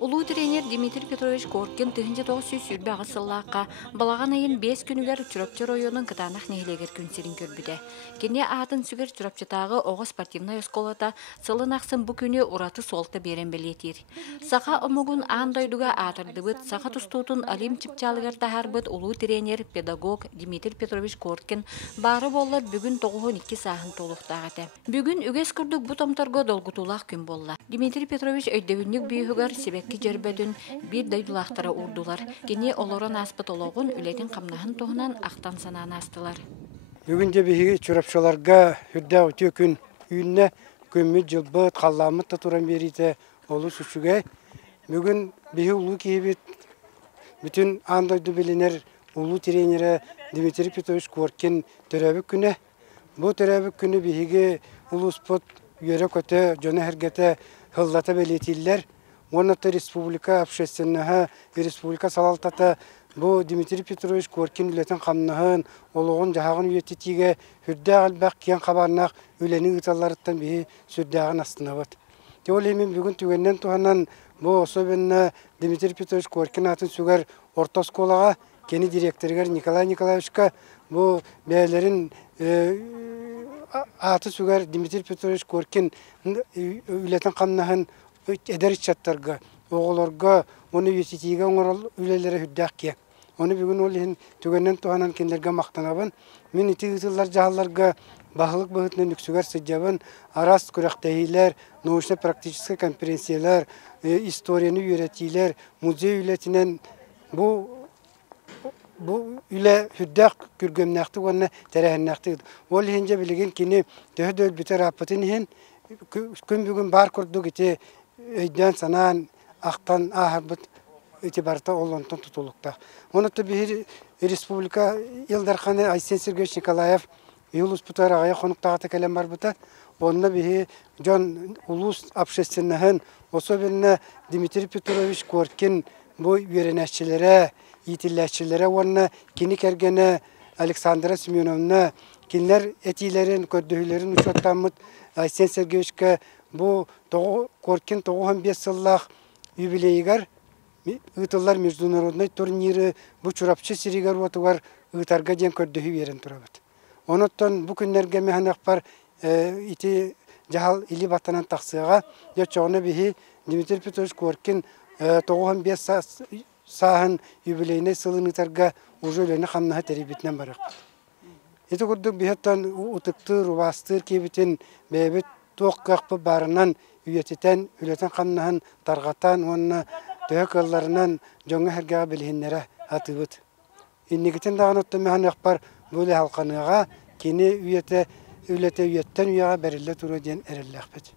Улуу тренер Дмитрий Петрович Коркин тыһынча тоҕус сүрбэ аҕысыллаакка балаган айын 5 күнүгер чурапчы районун кытаанах нехилегер күнсерин көрбүдэ. Кене аатын сүгер чурапчытаагы ого спортивная школата сылын аксын бу күнү ураты солта берен белетир. Саха омугун аан дойдуга аатардыбыт, саха тустуутун Алим Чипчалыгар тахарбыт улуу тренер, педагог Дмитрий Петрович Коркин бары боллар бүгүн 9-2 сааһын толуктаагате. Бүгүн үгес курдук бу томторго долгутулаах күн болла. Дмитрий Петрович өйдөбүннүк бүйүгөр себекки жербедүн бир дойдулаахтара урдулар. Кене олорон аспыт ологун үлетин камнаһын туһунан актан санаан астылар. Бүгүн же биһиги чурапчыларга хүрдә өтө күн үйүнне көммү жылбыт халламыт та туран берите олу сүчүгө. Бүгүн биһи улуу киһибит бүтүн андойду билинер улуу тренери Дмитрий Петрович Коркин төрөбүк күнө. Бу төрөбүк күнү биһиги улуу спорт үйөрө көтө жона хергете хыллата белетиллер. Онната республика общественная республика салалтата бу Дмитрий Петрович Коркин үлетен камнаһын ологон жагын үйетитиге хүрдә албак киен кабарнак үлени ыталларыттан биһи сүрдәгын астына бат. Теолемен бүгүн түгеннен туһанан бу особенно Дмитрий Петрович Коркин атын сүгөр орта школага кени директоргар Николай Николаевичка бу бәйләрин аты сүгөр Дмитрий Петрович Коркин үлетен камнаһын эдер чаттарга оголорга оны үситиге оңорол үлелере хүддәкке. Оны бүгүн ол түгеннен туһанан кендерге мактанабын. Мен итигилар жаһалларга бахылык быһытны нүксүгөр сыҗабын, арас күрәктәһиләр, научно-практический конференциялар, историяны үйрәтиләр, музей үлетинен бу үле хүддәк күргәмнәкте гына тәрәһнәкте. Ол хинҗә билеген кини төһдөл битер апатын хин күн бүгүн бар курдук ите өйдөн санаан актан ахарбыт итибарта олонтон тутулукта. Онуты бир республика Илдарханы Айсен Сергеевич Николаев юлус путарага конуктагы келем бар бута. Онна бир жон улус общественныхын особенно Дмитрий Петрович Коркин бу үйренәччеләре, итилләччеләре онна кини кергене Александра Семеновна кинлер этилерин көддөйләрен учоттамыт Айсен Сергеевичка бу Коркин 95 сыллах юбилейгар ытыллар международный турниры бу чурапчы сиригар отугар ытарга ден көрдөһү берен турабыт. Оноттон бу күннерге механак бар ити жахал или батанан таксыга жочоны биһи Дмитрий Петрович Коркин 95 саһын юбилейне сылын ытарга уже өлөнө хамнаһа терибитнен барак. Эти курдук биһаттан утыктыр, убастыр кебитин бебит тоққақпы барынан үйететен, үлетен қамнаһын тарғатан, онына төһөкалларынан жоңа хәргәгә билһиннәре атыбыт. Иннигитен даган отты механ якпар бүле халканыга кини үлете үйеттен уяга бериле туру ден эрелләхбет.